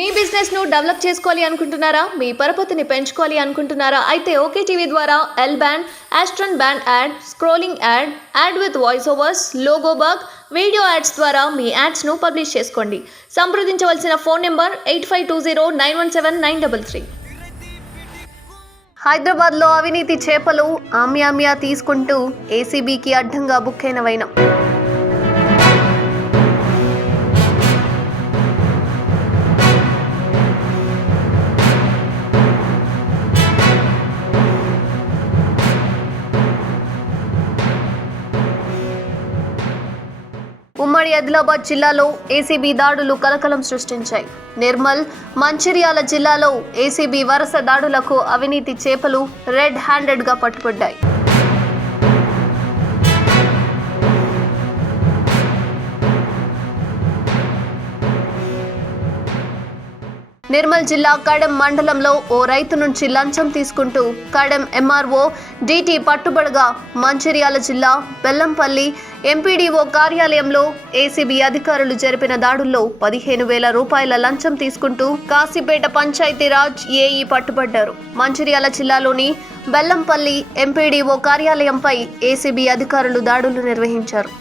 మీ business ను develop చేసుకోవాలి అనుకుంటున్నారా? మీ పరపతిని పెంచుకోవాలి అనుకుంటున్నారా? అయితే ఓకే టీవీ ద్వారా ఎల్ బ్యాండ్, ఆస్ట్రన్ band ad, scrolling ad, ad with voice overs, logo bug, video ads ద్వారా మీ యాడ్స్ ను పబ్లిష్ చేసుకోండి. సంప్రదించవలసిన ఫోన్ నెంబర్ 8520917933. హైదరాబాద్లో అవినీతి చేపలు ఆమ్యామ్యా తీసుకుంటూ ఏసీబీకి అడ్డంగా బుక్ అయిన వైనం. ఉమ్మడి ఆదిలాబాద్ జిల్లాలో ఏసీబీ దాడులు కలకలం సృష్టించాయి. నిర్మల్, మంచిర్యాల జిల్లాలో ఏసీబీ వరుస దాడులకు అవినీతి చేపలు రెడ్ హ్యాండెడ్గా పట్టుబడ్డాయి. నిర్మల్ జిల్లా కడెం మండలంలో ఓ రైతు నుంచి లంచం తీసుకుంటూ కడెం ఎంఆర్ఓ డిటి పట్టుబడగా, మంచిర్యాల జిల్లా బెల్లంపల్లి ఎంపీడీఓ కార్యాలయంలో ఏసీబీ అధికారులు జరిపిన దాడుల్లో 15,000 రూపాయల లంచం తీసుకుంటూ కాశీపేట పంచాయతీరాజ్ ఏఈ పట్టుబడ్డారు. మంచిర్యాల జిల్లాలోని బెల్లంపల్లి ఎంపీడీఓ కార్యాలయంపై ఏసీబీ అధికారులు దాడులు నిర్వహించారు.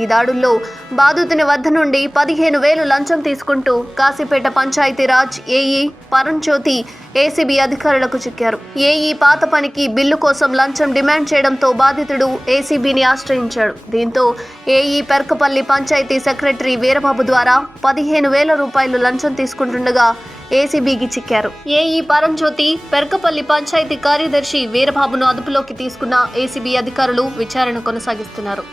ఈ దాడుల్లో బాధితుని వద్ద నుండి 15,000 లంచం తీసుకుంటూ కాశీపేట పంచాయతీరాజ్ ఏఈ పరంజ్యోతి ఏసీబీ అధికారులకు చిక్కారు. ఏఈ పాత పనికి బిల్లు కోసం లంచం డిమాండ్ చేయడంతో బాధితుడు ఏసీబీని ఆశ్రయించాడు. దీంతో ఏఈ పెర్కపల్లి పంచాయతీ సెక్రటరీ వీరబాబు ద్వారా 15,000 రూపాయలు లంచం తీసుకుంటుండగా ఏసీబీకి చిక్కారు. ఏఈ పరంజ్యోతి, పెర్కపల్లి పంచాయతీ కార్యదర్శి వీరబాబును అదుపులోకి తీసుకున్న ఏసీబీ అధికారులు విచారణ కొనసాగిస్తున్నారు.